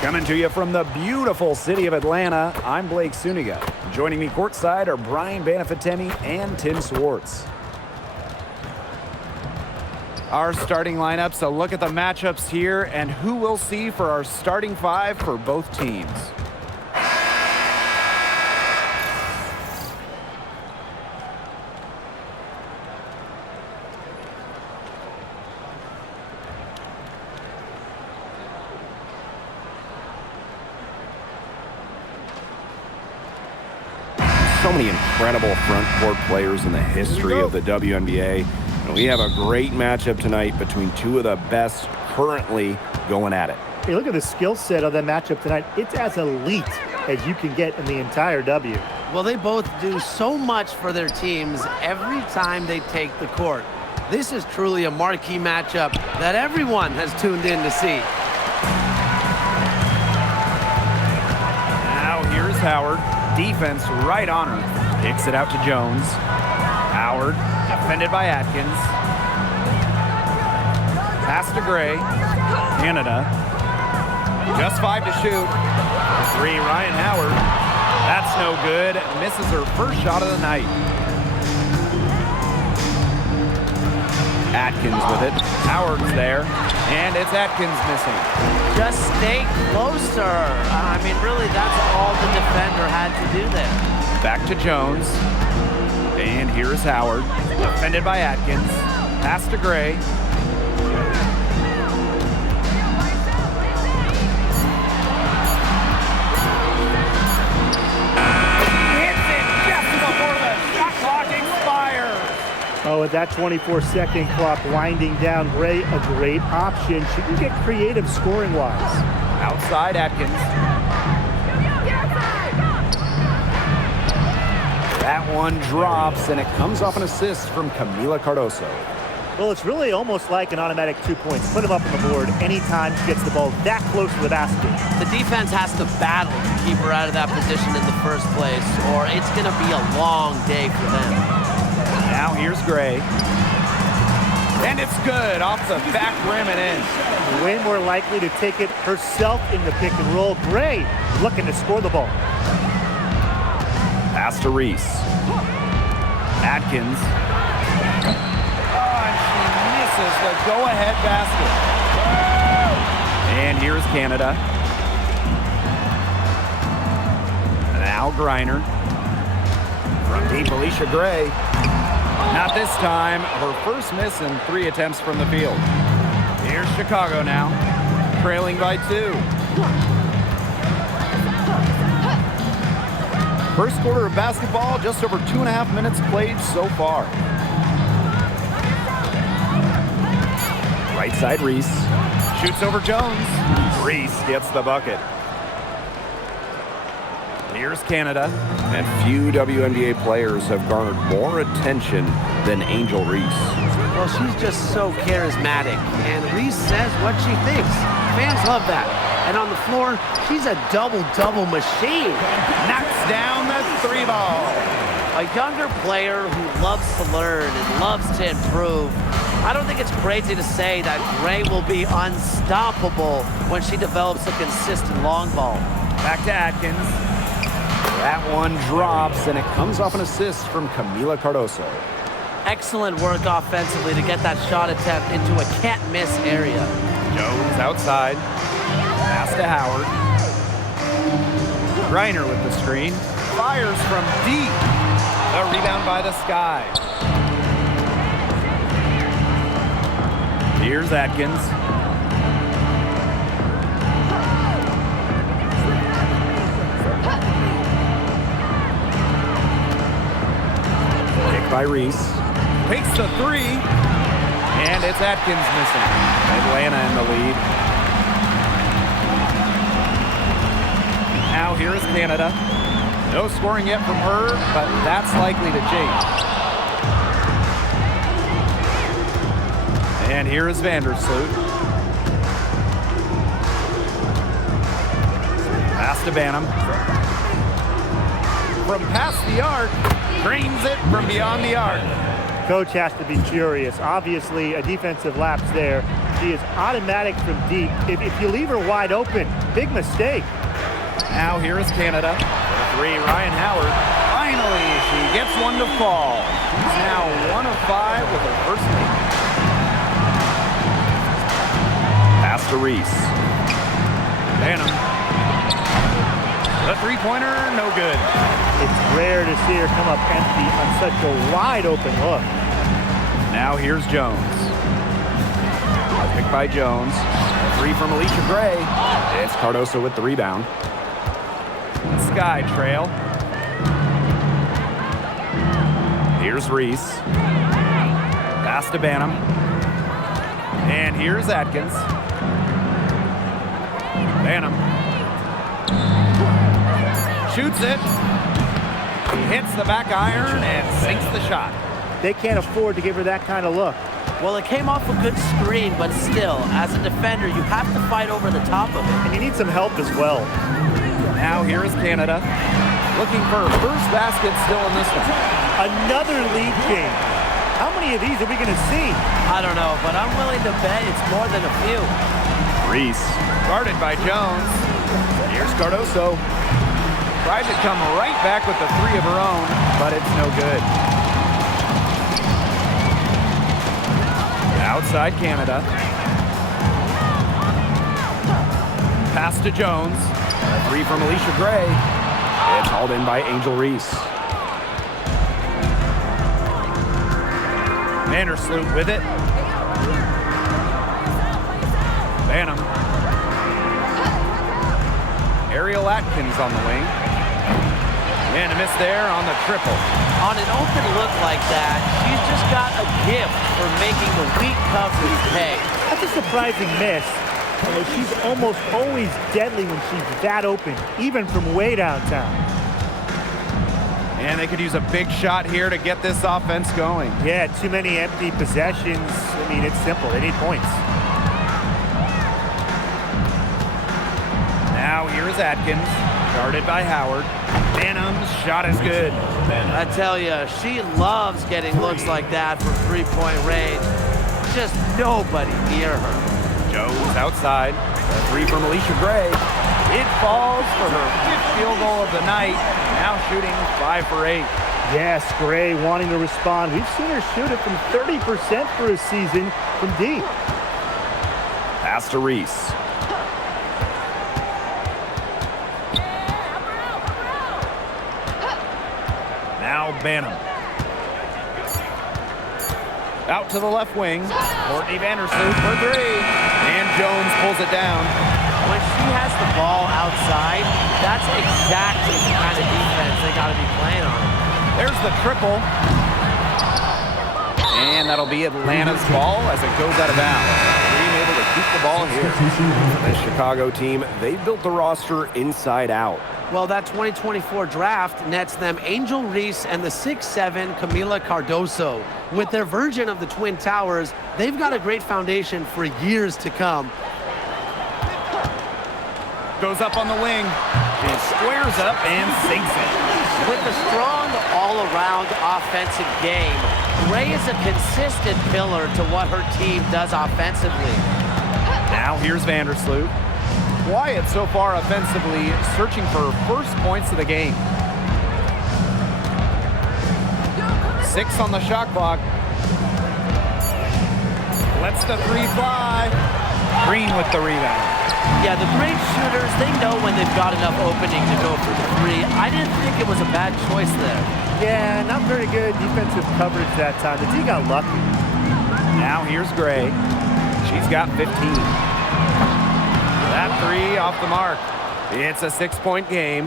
Coming to you from the beautiful city of Atlanta, I'm Blake Suniga. Joining me courtside are Brian Banafitemi and Tim Swartz. Our starting lineups, a look at the matchups here and who we'll see for our starting five for both teams. So many incredible front court players in the history of the WNBA. And we have a great matchup tonight between two of the best currently going at it. Hey, look at the skill set of that matchup tonight. It's as elite as you can get in the entire W. Well, they both do so much for their teams every time they take the court. This is truly a marquee matchup that everyone has tuned in to see. Now here's Howard. Defense right on her. Kicks it out to Jones. Howard, defended by Atkins. Pass to Gray. Canada. Just 5 to shoot. For 3, Ryan Howard. That's no good. Misses her first shot of the night. Atkins with it. Howard's there. And it's Atkins missing. Just stay closer. I mean, really, that's all the defender had to do there. Back to Jones. And here's Howard. Defended by Atkins. Pass to Gray. Hits it just before the shot clock expires. Oh, with that 24-second clock winding down, Gray, a great option. She can get creative scoring-wise. Outside Atkins. That one drops, and it comes off an assist from Camila Cardoso. Well, it's really almost like an automatic 2 points. Put them up on the board anytime she gets the ball that close to the basket. The defense has to battle to keep her out of that position in the first place, or it's going to be a long day for them. Now here's Gray. And it's good off the back rim and in. Way more likely to take it herself in the pick and roll. Gray looking to score the ball. Pass to Reese. Atkins. Oh, and she misses the go-ahead basket. And here's Canada. Now Griner. From deep, Alicia Gray. Not this time. Her first miss in 3 attempts from the field. Here's Chicago now. Trailing by 2. First quarter of basketball, just over 2.5 minutes played so far. Right side, Reese. Shoots over Jones. Reese gets the bucket. Here's Canada. And few WNBA players have garnered more attention than Angel Reese. Well, she's just so charismatic, and Reese says what she thinks. Fans love that. And on the floor, she's a double-double machine. Knocks down the 3 ball. A younger player who loves to learn and loves to improve. I don't think it's crazy to say that Gray will be unstoppable when she develops a consistent long ball. Back to Atkins. That one drops, and it comes off an assist from Camila Cardoso. Excellent work offensively to get that shot attempt into a can't-miss area. Jones outside. Pass to Howard. Griner with the screen. Fires from deep. The rebound by the Sky. Here's Atkins. Pick by Reese. Takes the 3. And it's Atkins missing. Atlanta in the lead. Now here is Canada. No scoring yet from her, but that's likely to change. And here is Vandersloot. Pass to Banham. From past the arc, drains it from beyond the arc. Coach has to be furious. Obviously, a defensive lapse there. She is automatic from deep. If you leave her wide open, big mistake. Now here is Canada. For 3, Ryan Howard. Finally, she gets one to fall. She's now 1 of 5 with her first make. Pass to Reese. Banham. The three-pointer, no good. It's rare to see her come up empty on such a wide open look. Now here's Jones. Picked by Jones. 3 from Alicia Gray. It's Cardoso with the rebound. Sky trail. Here's Reese. Pass to Banham. And here's Atkins. Banham. Shoots it. He hits the back iron and sinks the shot. They can't afford to give her that kind of look. Well, it came off a good screen, but still, as a defender, you have to fight over the top of it. And you need some help as well. Now here is Canada. Looking for her first basket still in this one. Another lead game. How many of these are we going to see? I don't know, but I'm willing to bet it's more than a few. Reese. Guarded by Jones. Here's Cardoso. Tried to come right back with the 3 of her own, but it's no good. Outside Canada. Pass to Jones. A 3 from Alicia Gray. It's hauled in by Angel Reese. Vandersloot with it. Banham. Ariel Atkins on the wing. And a miss there on the triple. On an open look like that, she's just got a gift for making the weak coverage pay. That's a surprising miss. She's almost always deadly when she's that open, even from way downtown. And they could use a big shot here to get this offense going. Yeah, too many empty possessions. I mean, it's simple. They need points. Now here's Atkins, guarded by Howard. Banham's shot is good. I tell you, she loves getting looks like that from three-point range. Just nobody near her. Jones outside. A 3 from Alicia Gray. It falls for her 5th field goal of the night. Now shooting 5 for 8. Yes, Gray wanting to respond. We've seen her shoot it from 30% for a season from deep. Pass to Reese. Now Banham. Out to the left wing. Courtney Vandersloot for 3. And Jones pulls it down. When she has the ball outside, that's exactly the kind of defense they got to be playing on. There's the triple. And that'll be Atlanta's ball as it goes out of bounds. Being able to keep the ball here. This Chicago team, they built the roster inside out. Well, that 2024 draft nets them Angel Reese and the 6'7" Camila Cardoso. With their version of the Twin Towers, they've got a great foundation for years to come. Goes up on the wing. She squares up and sinks it. With a strong all-around offensive game, Gray is a consistent pillar to what her team does offensively. Now here's Vandersloot. Quiet so far offensively, searching for her first points of the game. 6 on the shot clock. Lets the 3 fly. Green with the rebound. Yeah, the great shooters, they know when they've got enough opening to go for the 3. I didn't think it was a bad choice there. Yeah, not very good defensive coverage that time. The D got lucky. Now here's Gray. She's got 15. That 3 off the mark. It's a 6-point game.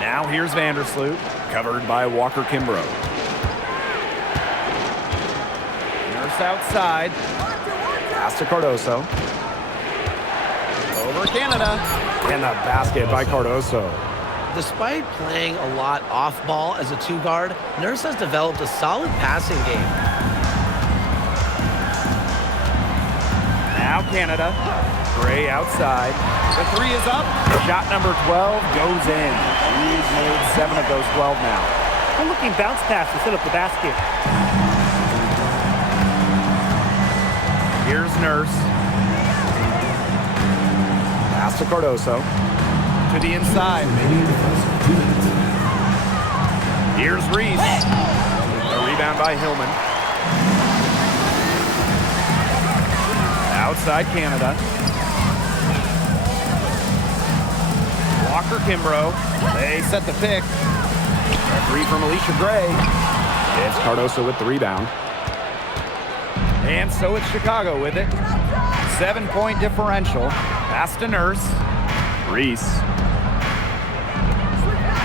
Now here's Vandersloot, covered by Walker Kimbrough. Nurse outside. Pass to Cardoso. Over Canada. And the basket by Cardoso. Despite playing a lot off-ball as a 2-guard, Nurse has developed a solid passing game. Now Canada. Gray outside. The 3 is up. Shot number 12 goes in. She's made 7 of those 12 now. A looking bounce pass to set up the basket. Here's Nurse. Pass to Cardoso. To the inside. Here's Reese. A rebound by Hillman. Outside Canada. Walker Kimbrough. They set the pick. A three from Alicia Gray. It's Cardoso with the rebound. And so it's Chicago with it. 7-point differential. Pass to Nurse. Reese.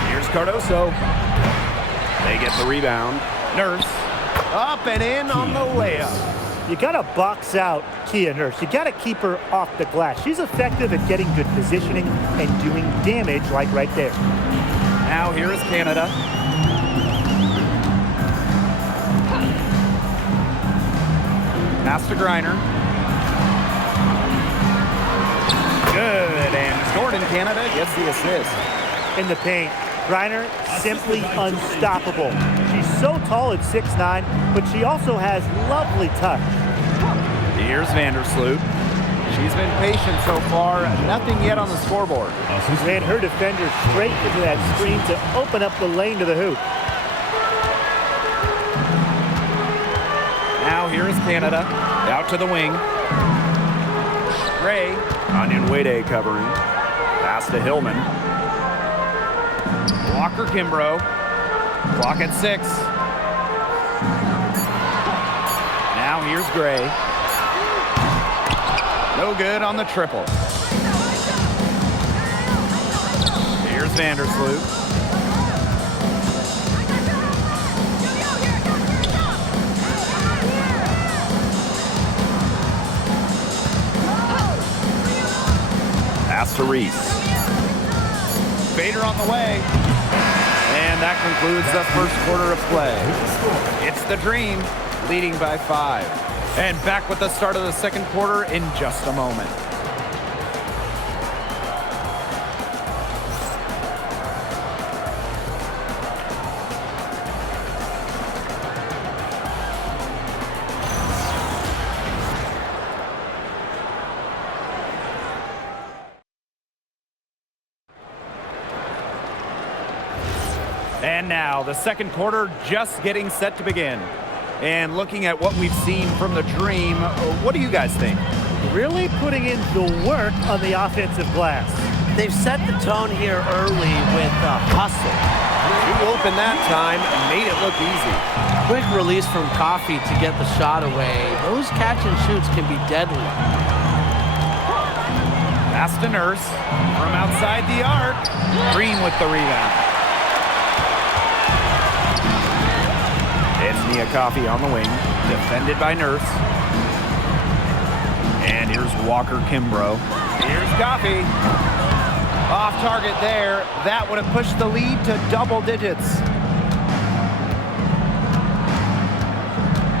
Here's Cardoso. They get the rebound. Nurse. Up and in on the layup. You got to box out Kia Nurse. You got to keep her off the glass. She's effective at getting good positioning and doing damage like right there. Now here is Canada. Pass to Griner. Good, and Jordan Canada gets the assist. In the paint, Griner simply unstoppable. She's so tall at 6'9", but she also has lovely touch. Here's Vandersloot. She's been patient so far. Nothing yet on the scoreboard. Ran her defender straight into that screen to open up the lane to the hoop. Now here is Canada. Out to the wing. Gray. Onion Wade covering. Pass to Hillman. Walker Kimbrough. Clock at 6. Now here's Gray. No good on the triple. Here's Vandersloot. Pass to Reese. Bader on the way. And that concludes the first quarter of play. It's the Dream leading by 5. And back with the start of the second quarter in just a moment. And now the second quarter just getting set to begin. And looking at what we've seen from the Dream, what do you guys think? Really putting in the work on the offensive glass. They've set the tone here early with hustle. Too open that time and made it look easy. Quick release from Coffey to get the shot away. Those catch and shoots can be deadly. Pass to Nurse from outside the arc. Green with the rebound. It's Nia Coffey on the wing, defended by Nurse. And here's Walker Kimbrough. Here's Coffey. Off target there. That would have pushed the lead to double digits.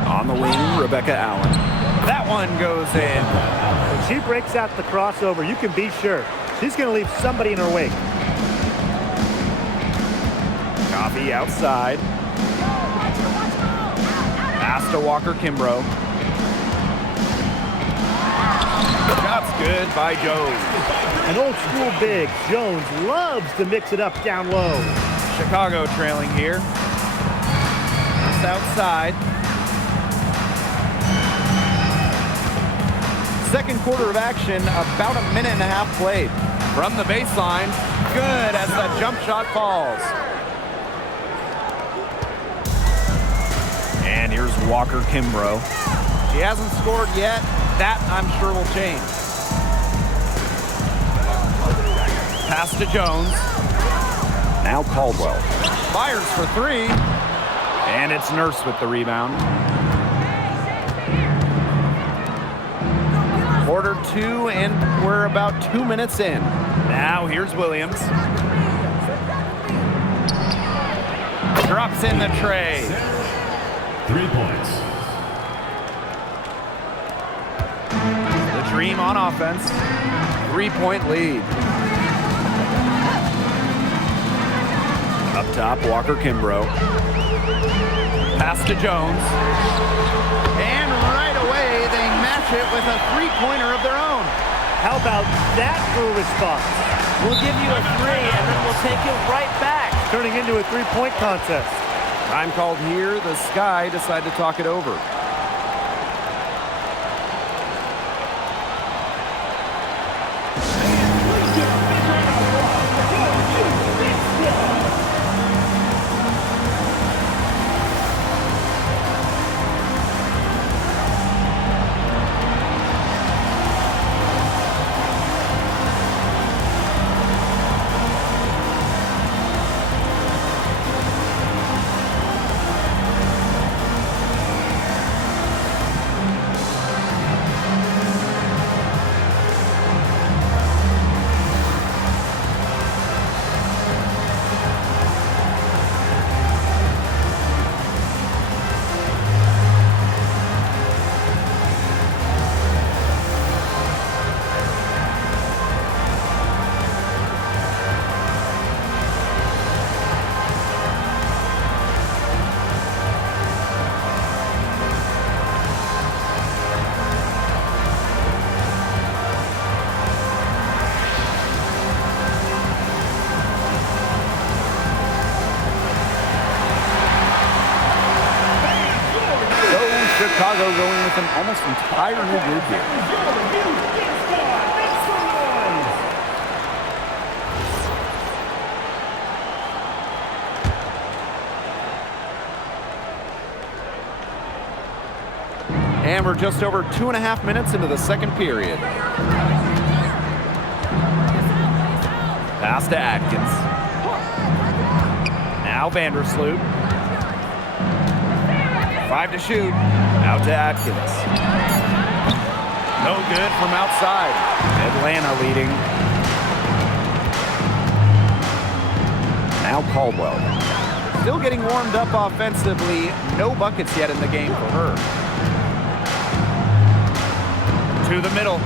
On the wing, Rebecca Allen. That one goes in. When she breaks out the crossover, you can be sure she's going to leave somebody in her wake. Coffey outside. Pass to Walker Kimbrough. Shot's good by Jones. An old school big. Jones loves to mix it up down low. Chicago trailing here. Just outside. Second quarter of action, about a minute and a half played. From the baseline, good as the jump shot falls. And here's Walker Kimbrough. She hasn't scored yet. That, I'm sure, will change. Pass to Jones. Now Caldwell. Fires for 3. And it's Nurse with the rebound. Quarter 2, and we're about 2 minutes in. Now here's Williams. Drops in the tray. 3 points. The Dream on offense. 3-point lead. Up top, Walker Kimbrough. Pass to Jones. And right away, they match match it with a three-pointer of their own. How about that for a response? We'll give you a 3, and then we'll take it right back. Turning into a three-point contest. Time called here. The Sky decide to talk it over. Chicago going with an almost entire new group here. And we're just over 2.5 minutes into the second period. Pass to Atkins. Now Vandersloot. 5 to shoot. Out to Atkins. No good from outside. Atlanta leading. Now Caldwell. Still getting warmed up offensively. No buckets yet in the game for her. To the middle.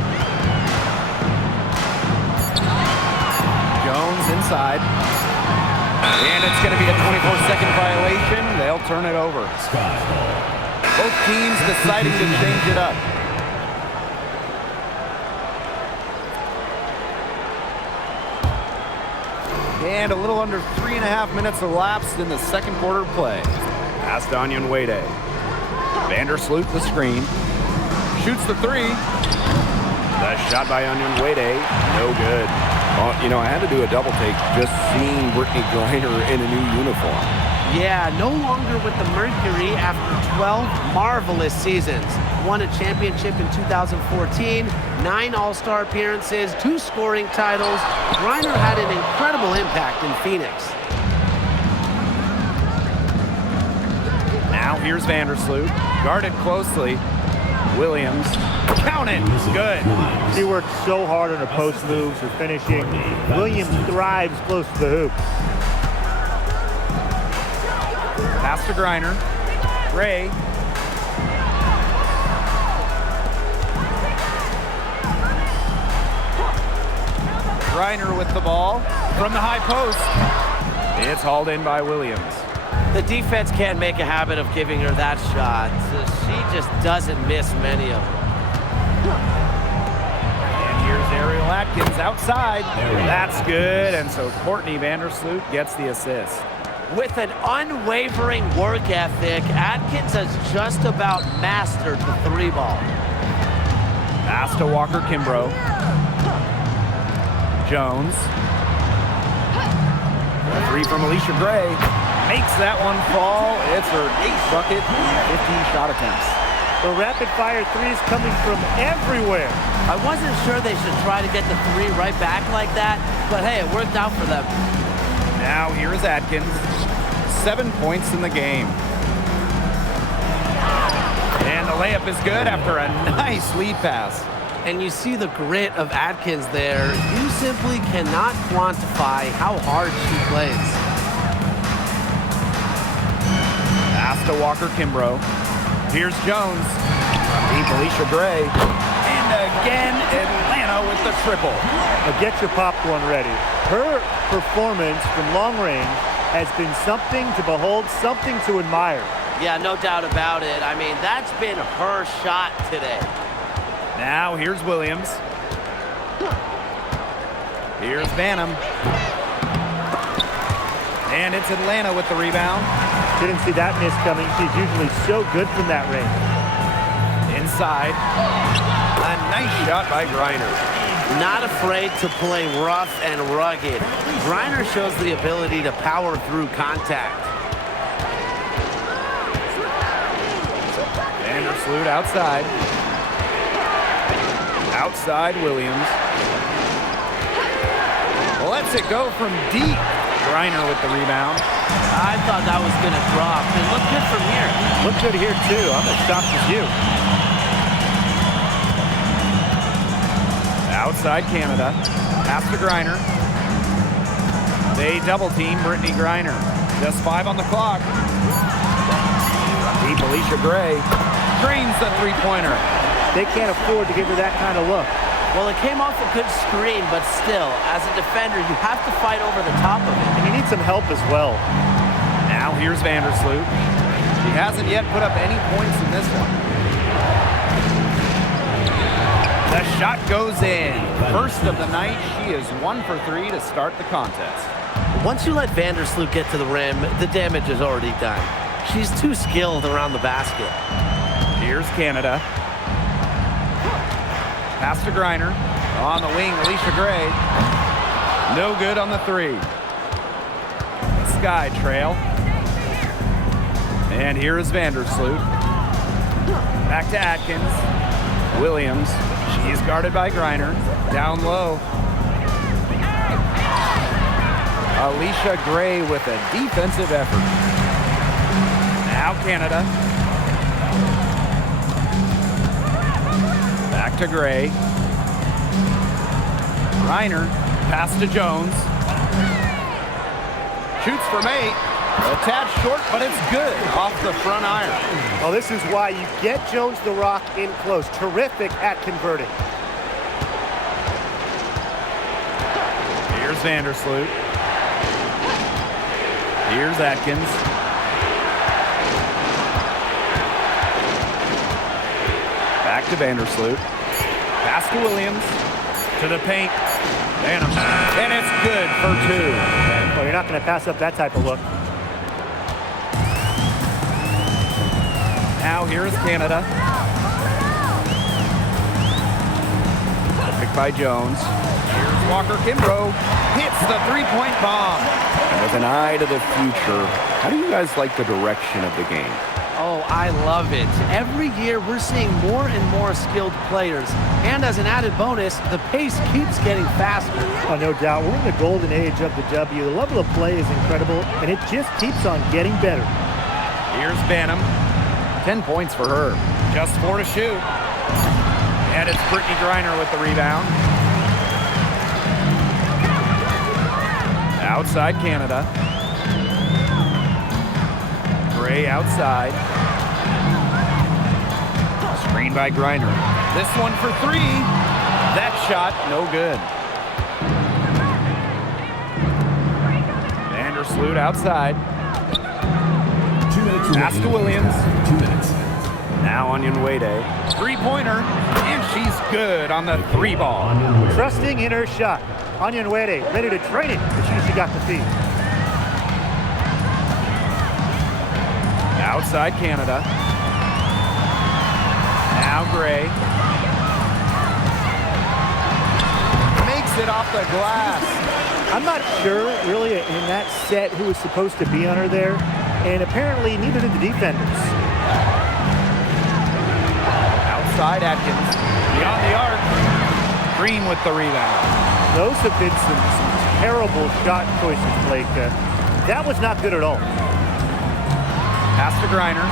Jones inside. And it's going to be a 24-second violation. They'll turn it over. Both teams deciding to change it up. And a little under 3.5 minutes elapsed in the second quarter play. Pass to Onyenwere. Vandersloot the screen. Shoots the 3. The shot by Onyenwere, no good. Well, you know, I had to do a double take just seeing Brittney Griner in a new uniform. Yeah, no longer with the Mercury after 12 marvelous seasons. Won a championship in 2014, 9 All-Star appearances, 2 scoring titles. Griner had an incredible impact in Phoenix. Now here's Vandersloot, guarded closely. Williams, count it, good. She worked so hard on her post moves, her finishing. Williams thrives close to the hoop. Pass to Griner. Ray. Griner with the ball from the high post. It's hauled in by Williams. The defense can't make a habit of giving her that shot. She just doesn't miss many of them. And here's Ariel Atkins outside. That's good, and so Courtney Vandersloot gets the assist. With an unwavering work ethic, Atkins has just about mastered the 3-ball. Pass to Walker Kimbrough. Jones. A 3 from Alicia Gray. Makes that one fall. It's her 8th bucket in 15 shot attempts. The rapid-fire threes coming from everywhere. I wasn't sure they should try to get the 3 right back like that, but hey, it worked out for them. Now here's Atkins. 7 points in the game. And the layup is good after a nice lead pass. And you see the grit of Atkins there. You simply cannot quantify how hard she plays. Pass to Walker Kimbrough. Here's Jones. Deep Alicia Gray. And again, Atlanta with the triple. Now get your popcorn ready. Her performance from long range has been something to behold, something to admire. Yeah, no doubt about it. I mean, that's been her shot today. Now here's Williams. Here's Banham. And it's Atlanta with the rebound. Didn't see that miss coming. She's usually so good from that range. Inside. A nice shot by Griner. Not afraid to play rough and rugged. Griner shows the ability to power through contact. Vandersloot outside. Outside Williams. Lets it go from deep. Griner with the rebound. I thought that was going to drop. It looked good from here. Looked good here, too. I'm as shocked as you. Outside Canada. Pass to Griner. They double team Brittany Griner. Just 5 on the clock. Deep Alicia Gray drains the three-pointer. They can't afford to give her that kind of look. Well, it came off a good screen, but still, as a defender, you have to fight over the top of it. And you need some help as well. Now here's Vandersloot. She hasn't yet put up any points in this one. The shot goes in. First of the night, she is 1 for 3 to start the contest. Once you let Vandersloot get to the rim, the damage is already done. She's too skilled around the basket. Here's Canada. Pass to Griner. On the wing, Alicia Gray. No good on the three. Sky trail. And here is Vandersloot. Back to Atkins. Williams. She's guarded by Griner. Down low. Alicia Gray with a defensive effort. Now Canada. Back to Gray. Griner. Pass to Jones. Shoots from 8. A tad short, but it's good off the front iron. Well, this is why you get Jones the Rock in close. Terrific at converting. Here's Vandersloot. Here's Atkins. Back to Vandersloot. Pass to Williams. To the paint. Banham. And it's good for 2. Well, you're not going to pass up that type of look. Now here's Canada. Picked by Jones. Here's Walker Kimbrough. Hits the three-point bomb. And with an eye to the future, how do you guys like the direction of the game? Oh, I love it. Every year we're seeing more and more skilled players. And as an added bonus, the pace keeps getting faster. Oh, no doubt. We're in the golden age of the W. The level of play is incredible, and it just keeps on getting better. Here's Banham. 10 points for her. Just 4 to shoot. And it's Brittany Griner with the rebound. Outside Canada. Gray outside. Screen by Griner. This one for 3. That shot, no good. Vandersloot outside. 2 minutes. Pass to Williams. 2 minutes. Now Onyenwede. Three-pointer, and she's good on the 3-ball. Trusting in her shot. Onyenwede ready to train it as soon as she got the feed. Outside Canada. Now Gray. Makes it off the glass. I'm not sure, really, in that set who was supposed to be on her there, and apparently neither did the defenders. Outside Atkins. Beyond the arc. Green with the rebound. Those have been some terrible shot choices, Blake. That was not good at all. Pass to Griner.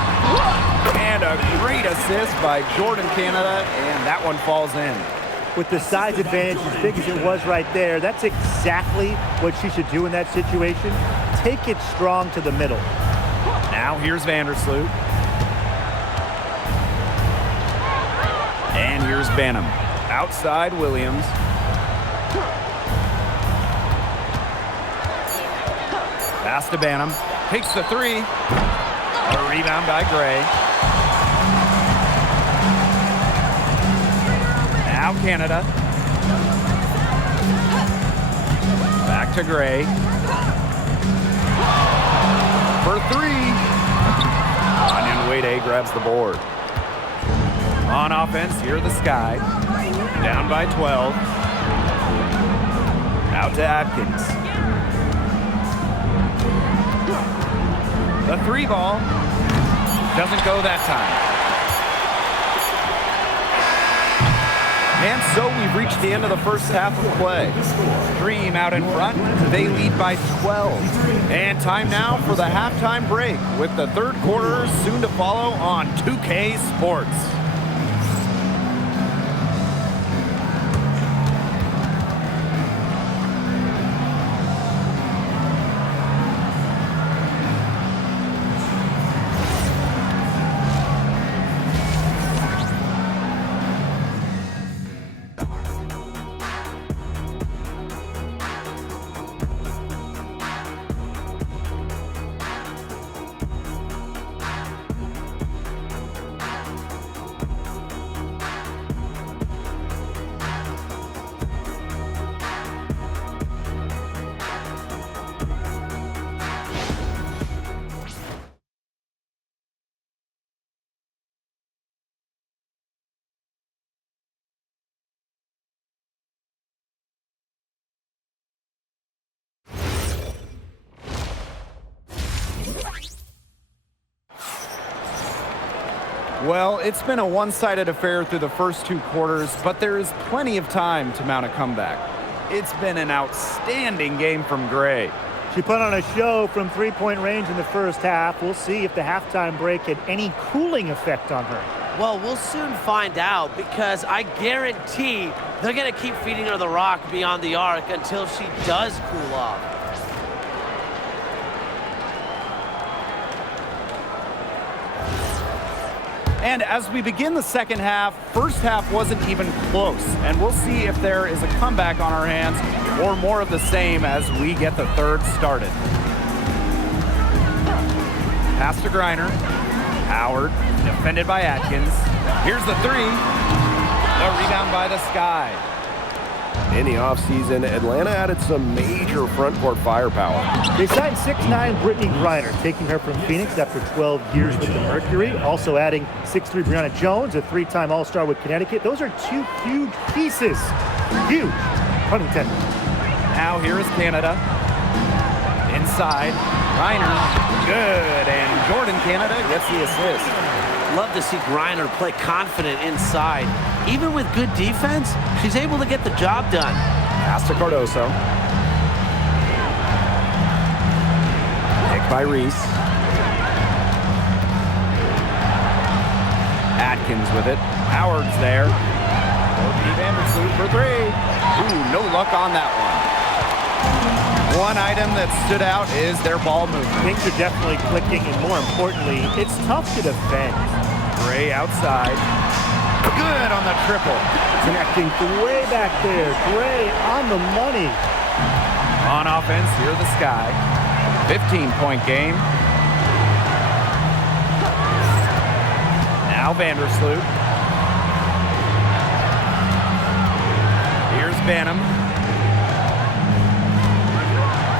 And a great assist by Jordan Canada, and that one falls in. With the size advantage as big as it was right there, that's exactly what she should do in that situation. Take it strong to the middle. Now here's Vandersloot. And here's Banham. Outside Williams. Pass to Banham. Takes the 3. A rebound by Gray. Now Canada. Back to Gray. For three. Onion Wade grabs the board. On offense, here the Sky. Down by 12. Out to Atkins. The three ball doesn't go that time. And so we've reached the end of the first half of play. Dream out in front. They lead by 12. And time now for the halftime break with the third quarter soon to follow on 2K Sports. Well, it's been a one-sided affair through the first two quarters, but there is plenty of time to mount a comeback. It's been an outstanding game from Gray. She put on a show from three-point range in the first half. We'll see if the halftime break had any cooling effect on her. Well, we'll soon find out because I guarantee they're going to keep feeding her the rock beyond the arc until she does cool off. And as we begin the second half, first half wasn't even close. And we'll see if there is a comeback on our hands or more of the same as we get the third started. Pass to Griner. Howard, defended by Atkins. Here's the three. The rebound by the Sky. In the offseason, Atlanta added some major front court firepower. They signed 6'9" Brittany Griner, taking her from Phoenix after 12 years with the Mercury. Also adding 6'3" Brianna Jones, a three-time All-Star with Connecticut. Those are two huge pieces. Huge. Pun intended. Now here is Canada. Inside. Griner. Good. And Jordan Canada gets the assist. Love to see Griner play confident inside. Even with good defense, she's able to get the job done. Pass to Cardoso. Picked by Reese. Atkins with it. Howard's there. Vandersloot for three. Ooh, no luck on that one. One item that stood out is their ball movement. Things are definitely clicking, and more importantly, it's tough to defend. Gray outside. Good on the triple. Connecting way back there. Gray on the money. On offense, here the Sky. 15-point game. Now Vandersloot. Here's Banham.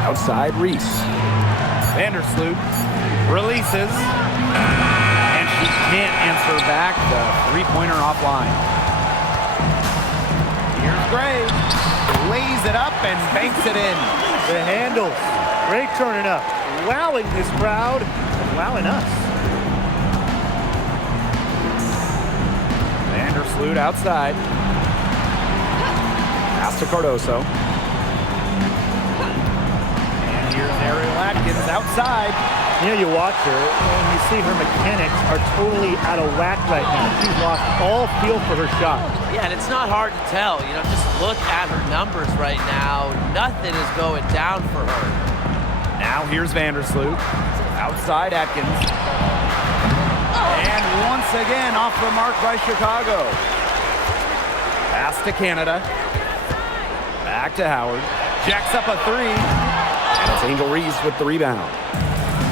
Outside Reese. Vandersloot releases. And she can't answer back the three-pointer offline. Here's Gray. Lays it up and banks it in. The handles. Gray turning up. Wowing this crowd. Wowing us. Vandersloot outside. Pass to Cardoso. And here's Ariel Atkins outside. You know, you watch her, and you see her mechanics are totally out of whack right now. She's lost all feel for her shot. Yeah, and it's not hard to tell. You know, just look at her numbers right now. Nothing is going down for her. Now here's Vandersloot. Outside Atkins. And once again off the mark by Chicago. Pass to Canada. Back to Howard. Jacks up a three. And it's Angel Reese with the rebound.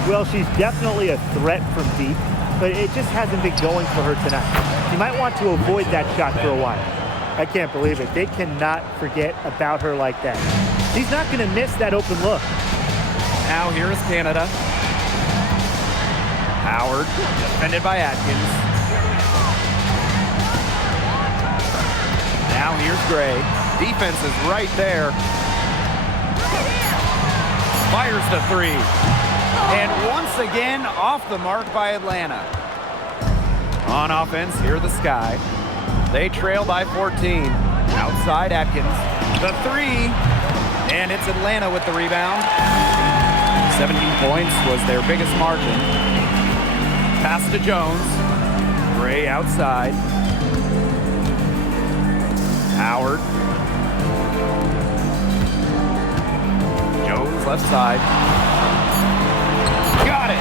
Well, she's definitely a threat from deep, but it just hasn't been going for her tonight. She might want to avoid that shot for a while. I can't believe it. They cannot forget about her like that. She's not going to miss that open look. Now here is Canada. Howard, defended by Atkins. Now here's Gray. Defense is right there. Fires to three. And once again, off the mark by Atlanta. On offense, here the Sky. They trail by 14. Outside Atkins. The three. And it's Atlanta with the rebound. 17 points was their biggest margin. Pass to Jones. Gray outside. Howard. Jones left side. Got it.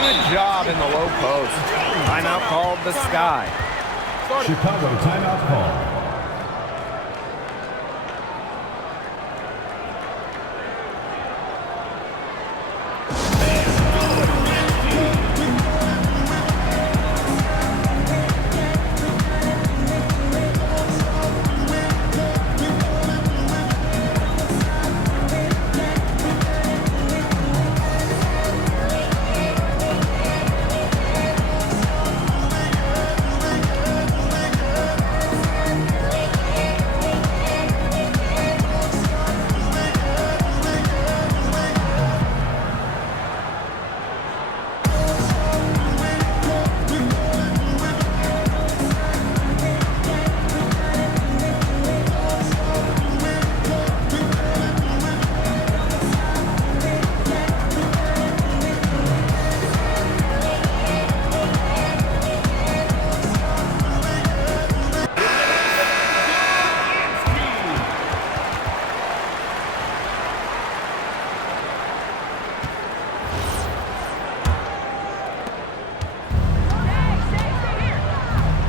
Good job in the low post. Timeout called the Sky. Chicago timeout call.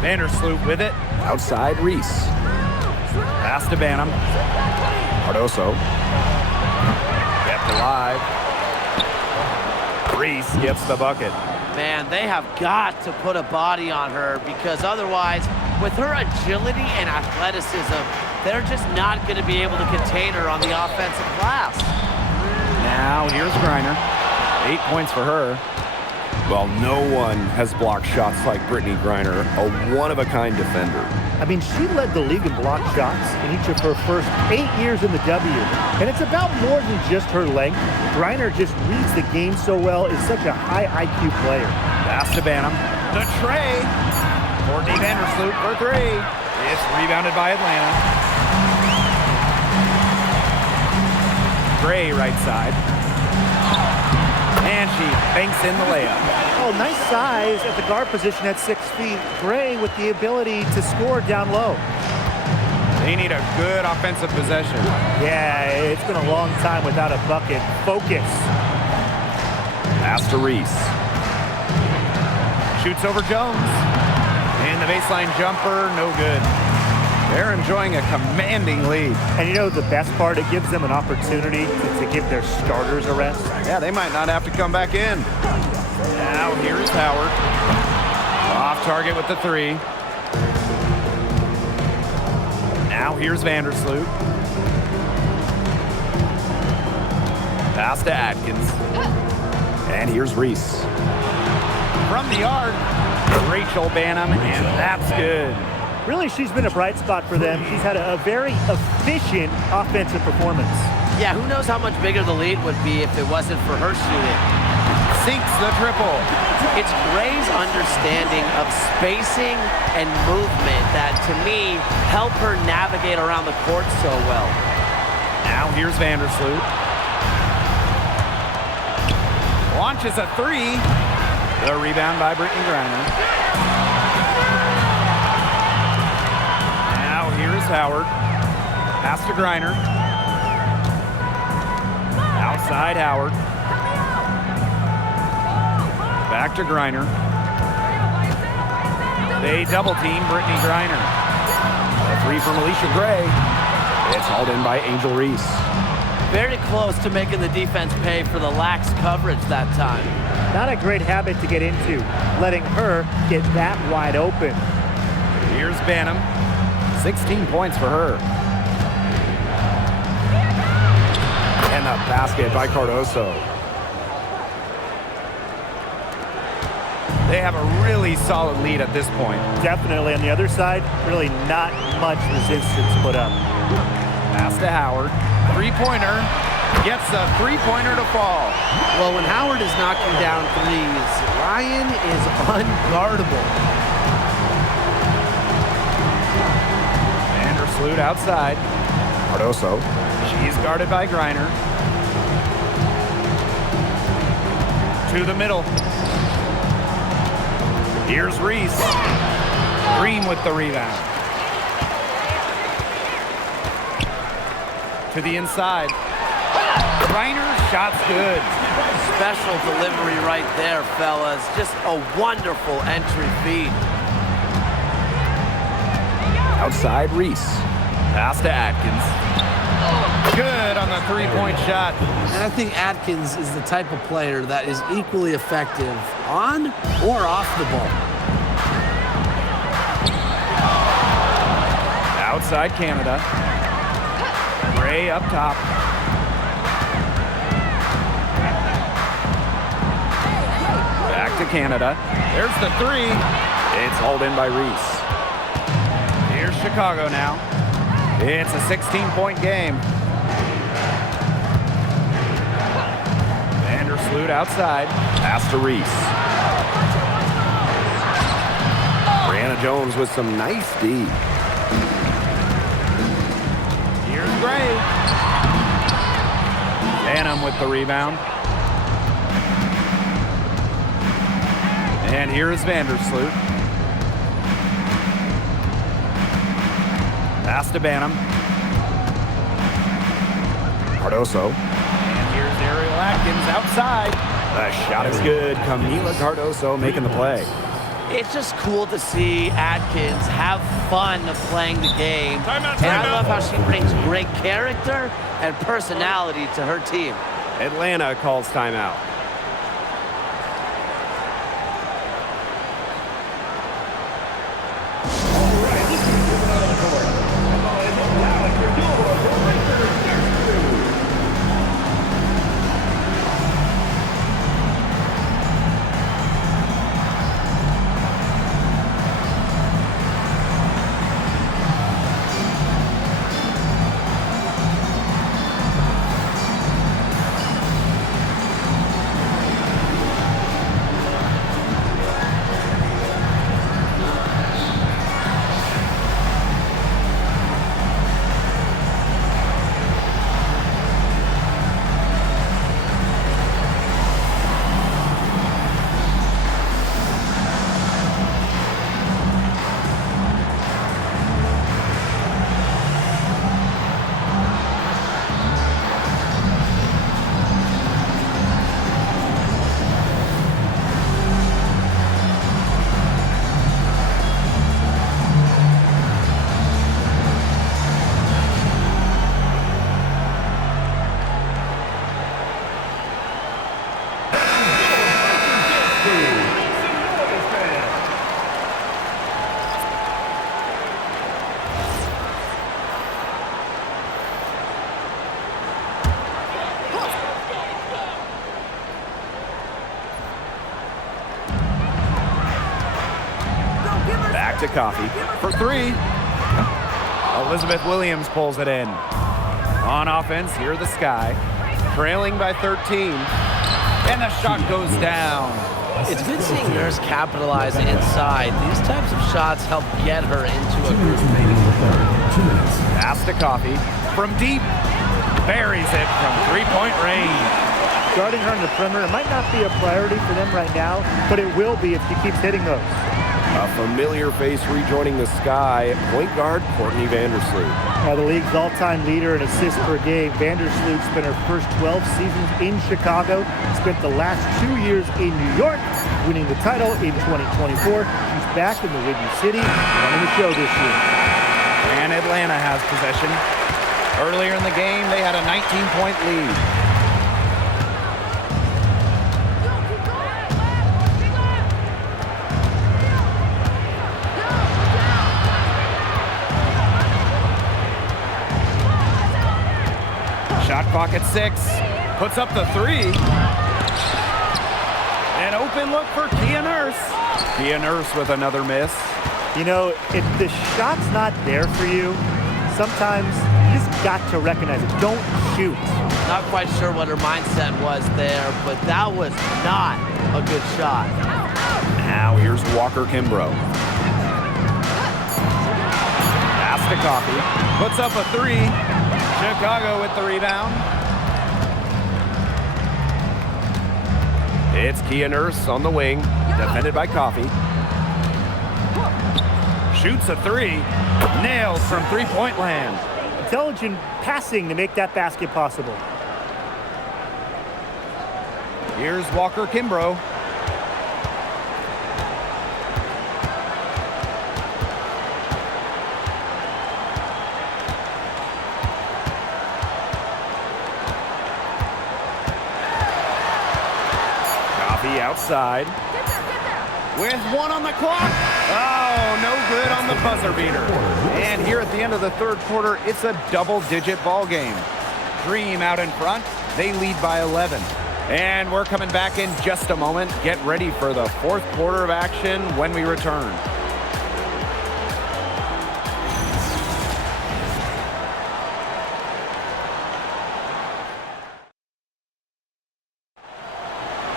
Vandersloot with it. Outside Reese. Pass to Banham. Cardoso. Kept alive. Reese gets the bucket. Man, they have got to put a body on her because otherwise, with her agility and athleticism, they're just not going to be able to contain her on the offensive glass. Now here's Griner. 8 points for her. Well, no one has blocked shots like Brittany Griner, a one-of-a-kind defender. I mean, she led the league in block shots in each of her first 8 years in the W. And it's about more than just her length. Griner just reads the game so well, is such a high IQ player. Pass to Banham. The tray. Courtney Vandersloot for three. It's rebounded by Atlanta. Gray right side. And she banks in the layup. Oh, nice size at the guard position at 6 feet. Gray with the ability to score down low. They need a good offensive possession. Yeah, it's been a long time without a bucket. Focus. Pass to Reese. Shoots over Jones. And the baseline jumper, no good. They're enjoying a commanding lead. And you know the best part? It gives them an opportunity to give their starters a rest. Yeah, they might not have to come back in. Now here's Howard. Off target with the three. Now here's Vandersloot. Pass to Atkins. And here's Reese. From the arc, Rachel Banham, and that's good. Really, she's been a bright spot for them. She's had a very efficient offensive performance. Yeah, who knows how much bigger the lead would be if it wasn't for her shooting. Sinks the triple. It's Gray's understanding of spacing and movement that, to me, help her navigate around the court so well. Now here's Vandersloot. Launches a three. The rebound by Brittany Griner. Now here's Howard. Pass to Griner. Outside Howard. Back to Griner. They double team Brittany Griner. A three from Alicia Gray. It's hauled in by Angel Reese. Very close to making the defense pay for the lax coverage that time. Not a great habit to get into, letting her get that wide open. Here's Banham. 16 points for her. And a basket by Cardoso. They have a really solid lead at this point. Definitely on the other side, really not much resistance put up. Pass to Howard. Three-pointer. Gets a three-pointer to fall. Well, when Howard is knocking down threes, Ryan is unguardable. Vandersloot outside. Cardoso. She's guarded by Griner. To the middle. Here's Reese. Green with the rebound. To the inside. Griner, shot's good. Special delivery right there, fellas. Just a wonderful entry feed. Outside Reese. Pass to Atkins. Good on the three-point shot. And I think Atkins is the type of player that is equally effective on or off the ball. Outside Canada. Gray up top. Back to Canada. There's the three. It's hauled in by Reese. Here's Chicago now. It's a 16-point game. Vandersloot outside. Pass to Reese. Brianna Jones with some nice D. Here's Gray. Banham with the rebound. And here is Vandersloot. Pass to Banham. Cardoso. And here's Ariel Atkins outside. The shot is good. Camila Cardoso making the play. It's just cool to see Atkins have fun playing the game. And I love how she brings great character and personality to her team. Atlanta calls timeout. To Coffee for three. Elizabeth Williams pulls it in. On offense, here the Sky. Trailing by 13. And the shot goes down. It's good seeing Nurse capitalize inside. These types of shots help get her into a group. Pass to Coffee from deep. Buries it from three-point range. Guarding her on the perimeter might not be a priority for them right now, but it will be if she keeps hitting those. A familiar face rejoining the Sky, point guard Courtney Vandersloot. Now the league's all-time leader in assists per game, Vandersloot spent her first 12 seasons in Chicago, spent the last 2 years in New York, winning the title in 2024. She's back in the Windy City, running the show this year. And Atlanta has possession. Earlier in the game, they had a 19-point lead. Clock at 6. Puts up the 3. An open look for Kia Nurse. Kia Nurse with another miss. You know, if the shot's not there for you, sometimes you just got to recognize it. Don't shoot. Not quite sure what her mindset was there, but that was not a good shot. Now here's Walker Kimbrough. Pass to Coffey. Puts up a 3. Chicago with the rebound. It's Kia Nurse on the wing, defended by Coffey. Shoots a 3. Nailed from three-point land. Intelligent passing to make that basket possible. Here's Walker Kimbrough. Coffey outside. With 1 on the clock. Oh, no good on the buzzer beater. And here at the end of the third quarter, it's a double-digit ball game. Dream out in front. They lead by 11. And we're coming back in just a moment. Get ready for the fourth quarter of action when we return.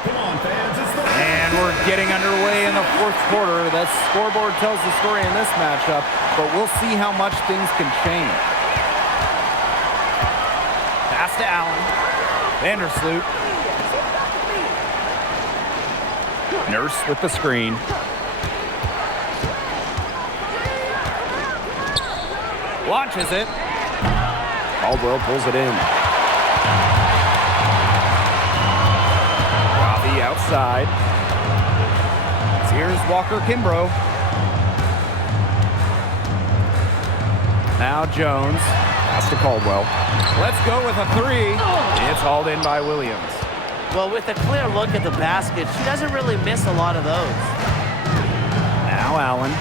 Come on, fans. It's the And we're getting underway in the fourth quarter. The scoreboard tells the story in this matchup, but we'll see how much things can change. Pass to Allen. Vandersloot. Nurse with the screen. Launches it. Caldwell pulls it in. Coffey outside. Here's Walker Kimbrough. Now Jones. Pass to Caldwell. Let's go with a 3. It's hauled in by Williams. Well, with a clear look at the basket, she doesn't really miss a lot of those. Now Allen.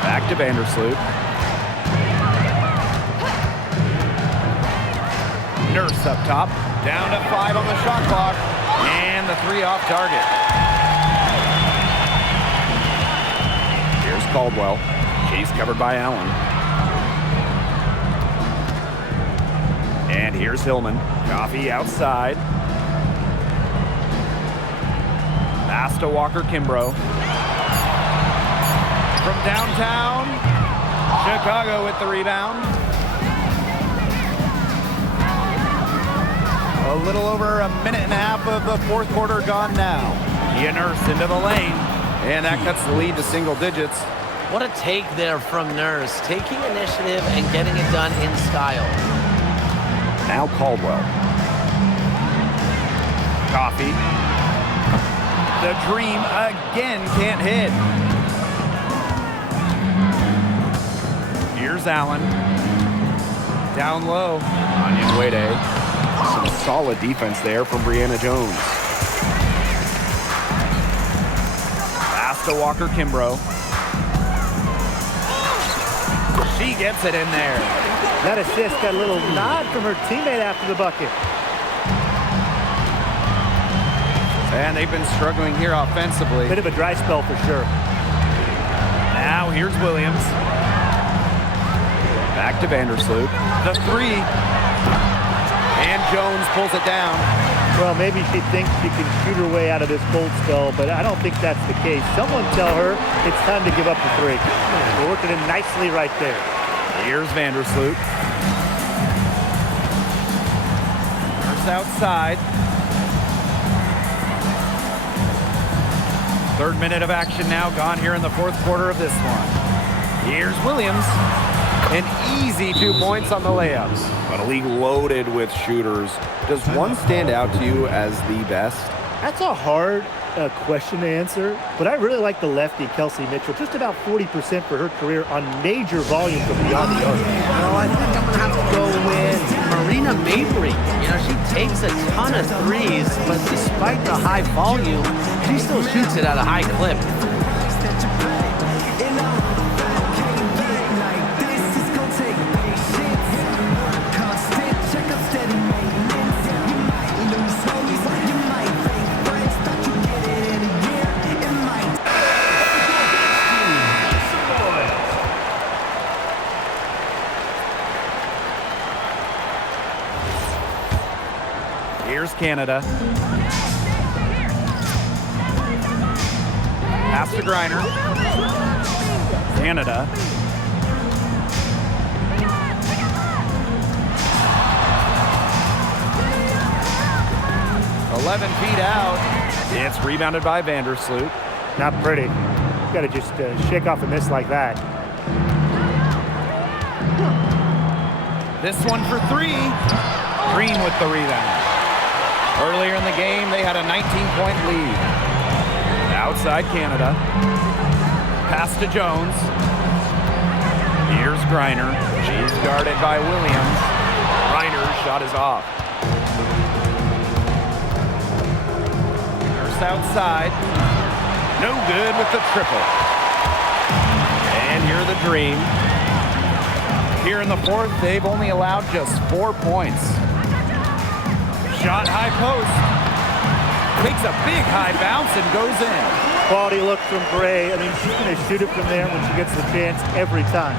Back to Vandersloot. Nurse up top. Down to 5 on the shot clock. And the 3 off target. Here's Caldwell. She's covered by Allen. And here's Hillman. Coffey outside. Pass to Walker Kimbrough. From downtown, Chicago with the rebound. A little over a minute and a half of the fourth quarter gone now. Kia Nurse into the lane, and that cuts the lead to single digits. What a take there from Nurse, taking initiative and getting it done in style. Now Caldwell. Coffey. The dream again can't hit. Here's Allen. Down low. Onion Wade. Some solid defense there from Brianna Jones. Pass to Walker Kimbrough. She gets it in there. That assist got a little nod from her teammate after the bucket. And they've been struggling here offensively. Bit of a dry spell for sure. Now here's Williams. Back to Vandersloot. The 3. And Jones pulls it down. Well, maybe she thinks she can shoot her way out of this cold spell, but I don't think that's the case. Someone tell her it's time to give up the 3. They're working it nicely right there. Here's Vandersloot. Nurse outside. Third minute of action now gone here in the fourth quarter of this one. Here's Williams. An easy 2 points on the layups. But a league loaded with shooters. Does one stand out to you as the best? That's a hard question to answer, but I really like the lefty, Kelsey Mitchell. Just about 40% for her career on major volume from beyond the arc. Well, I think I'm going to have to go with Marina Mabry. You know, she takes a ton of threes, but despite the high volume, she still shoots it at a high clip. Canada. Pass to Griner. Canada. "11 feet out." It's rebounded by Vandersloot. Not pretty. Got to just shake off a miss like that. This one for three. Green with the rebound. Earlier in the game, they had a 19-point lead. Outside Canada. Pass to Jones. Here's Griner. She's guarded by Williams. Griner's shot is off. Nurse outside. No good with the triple. And you're the Dream. Here in the fourth, they've only allowed just 4 points. Shot high post. Takes a big high bounce and goes in. Quality look from Gray. I mean, she's going to shoot it from there when she gets the chance every time.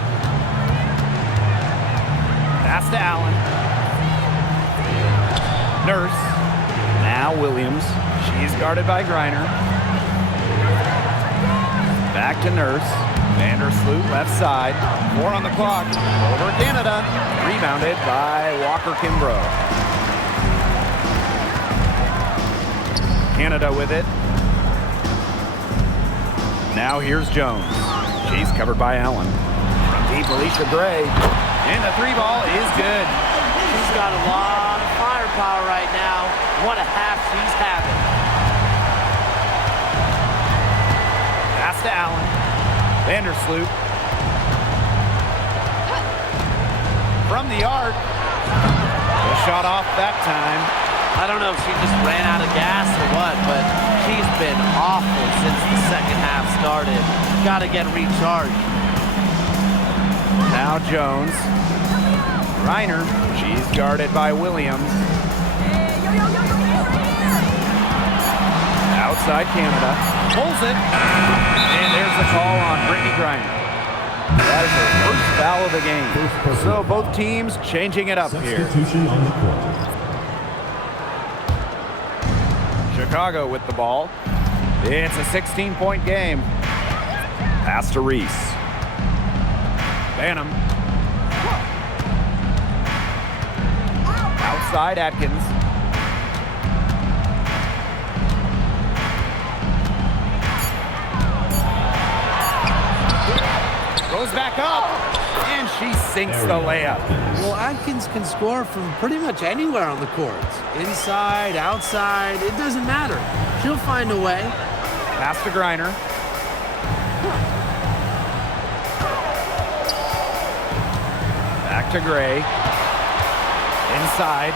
Pass to Allen. Nurse. Now Williams. She's guarded by Griner. Back to Nurse. Vandersloot left side. 4 on the clock. Over Canada. Rebounded by Walker-Kimbrough. Canada with it. Now here's Jones. She's covered by Allen. From deep, Alicia Gray. And the three ball is good. She's got a lot of firepower right now. What a half she's having. Pass to Allen. Vandersloot. From the arc. The shot off that time. I don't know if she just ran out of gas or what, but she's been awful since the second half started. Got to get recharged. Now Jones. Griner. She's guarded by Williams. Outside Canada. Pulls it. And there's the call on Brittany Griner. That is her first foul of the game. So both teams changing it up here. Substitution on the court. Chicago with the ball. It's a 16-point game. Pass to Reese. Banham. Outside Atkins. Goes back up, and she sinks the layup. Well, Atkins can score from pretty much anywhere on the court. Inside, outside, it doesn't matter. She'll find a way. Pass to Griner. Back to Gray. Inside.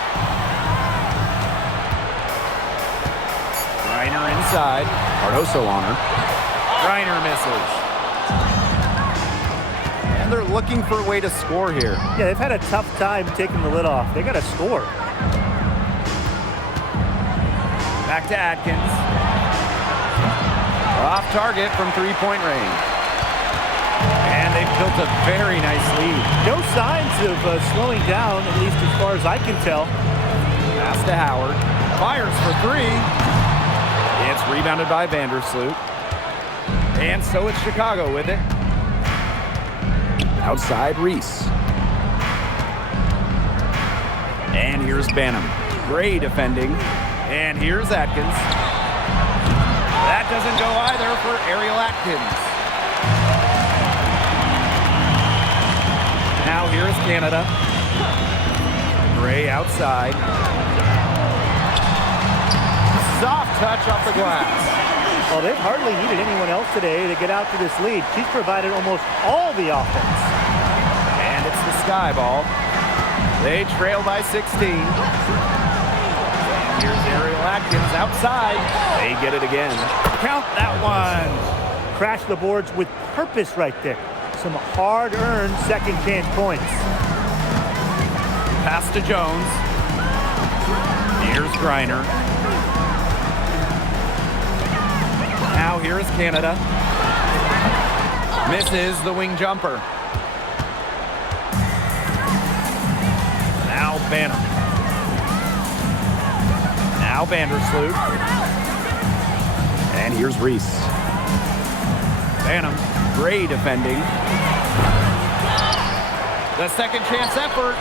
Griner inside. Cardoso on her. Griner misses. And they're looking for a way to score here. Yeah, they've had a tough time taking the lid off. They got to score. Back to Atkins. Off target from three-point range. And they've built a very nice lead. No signs of slowing down, at least as far as I can tell. Pass to Howard. Fires for three. It's rebounded by Vandersloot. And so it's Chicago with it. Outside Reese. And here's Banham. Gray defending. And here's Atkins. That doesn't go either for Ariel Atkins. Now here's Canada. Gray outside. Soft touch off the glass. Well, they've hardly needed anyone else today to get out to this lead. She's provided almost all the offense. And it's the Sky Ball. They trail by 16. And here's Ariel Atkins outside. They get it again. Count that one. Crash the boards with purpose right there. Some hard-earned second chance points. Pass to Jones. Here's Griner. Now here is Canada. Misses the wing jumper. Now Banham. Now Vandersloot. And here's Reese. Phantom, Gray defending. The second chance effort.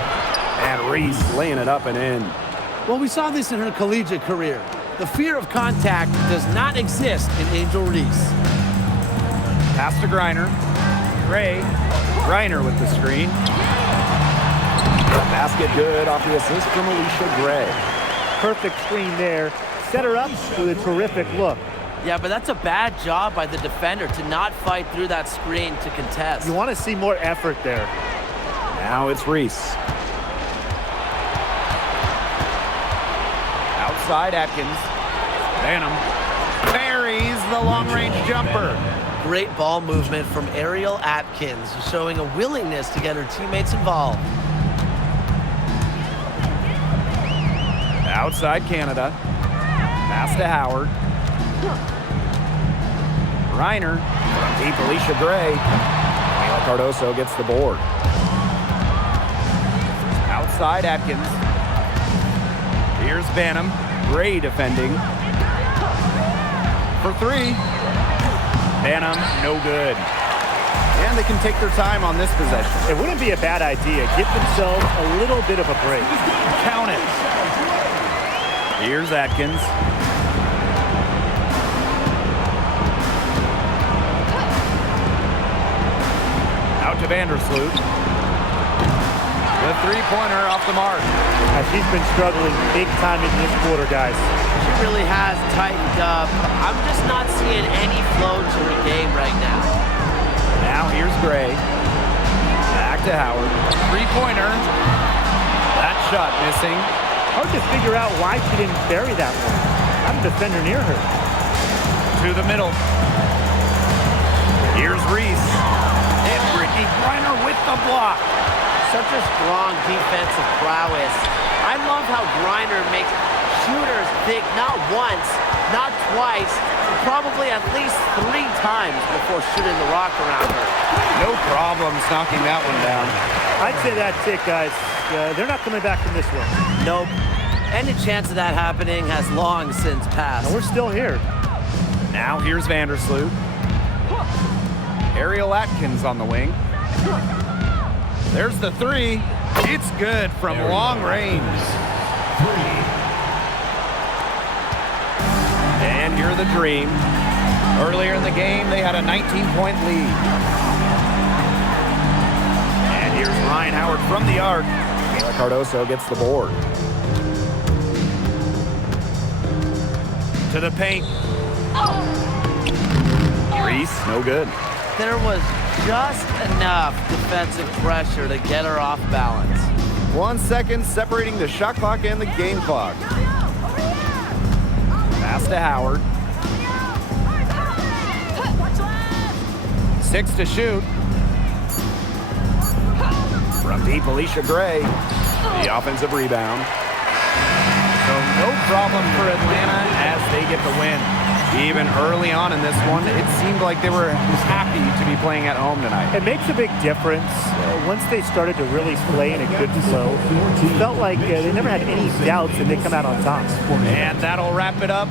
And Reese laying it up and in. Well, we saw this in her collegiate career. The fear of contact does not exist in Angel Reese. Pass to Griner. Gray. Griner with the screen. Basket good off the assist from Alicia Gray. Perfect screen there. Set her up with a terrific look. Yeah, but that's a bad job by the defender to not fight through that screen to contest. You want to see more effort there. Now it's Reese. Outside Atkins. Phantom buries the long-range jumper. Great ball movement from Ariel Atkins, showing a willingness to get her teammates involved. Outside Canada. Pass to Howard. Reiner. Deep Alicia Gray. Kayla Cardoso gets the board. Outside Atkins. Here's Banham. Gray defending. For three. Banham, no good. And they can take their time on this possession. It wouldn't be a bad idea. Give themselves a little bit of a break. Count it. Here's Atkins. Out to Vandersloot. The three-pointer off the mark. She's been struggling big time in this quarter, guys. She really has tightened up. I'm just not seeing any flow to her game right now. Now here's Gray. Back to Howard. Three-pointer. That shot missing. Hard to figure out why she didn't bury that one. Not a defender near her. To the middle. Here's Reese. And Brittany Griner with the block. Such a strong defensive prowess. I love how Griner makes shooters think not once, not twice, but probably at least 3 times before shooting the rock around her. No problems knocking that one down. I'd say that's it, guys. They're not coming back from this one. Nope. Any chance of that happening has long since passed. And we're still here. Now here's Vandersloot. Ariel Atkins on the wing. There's the three. It's good from long range. And here are the Dream. Earlier in the game, they had a 19-point lead. And here's Ryan Howard from the arc. Kayla Cardoso gets the board. To the paint. Reese, no good. There was just enough defensive pressure to get her off balance. 1 second separating the shot clock and the game clock. Pass to Howard. 6 to shoot. From deep, Alicia Gray. The offensive rebound. So no problem for Atlanta as they get the win. Even early on in this one, it seemed like they were happy to be playing at home tonight. It makes a big difference. Once they started to really play in a good flow, it felt like they never had any doubts and they come out on top. And that'll wrap it up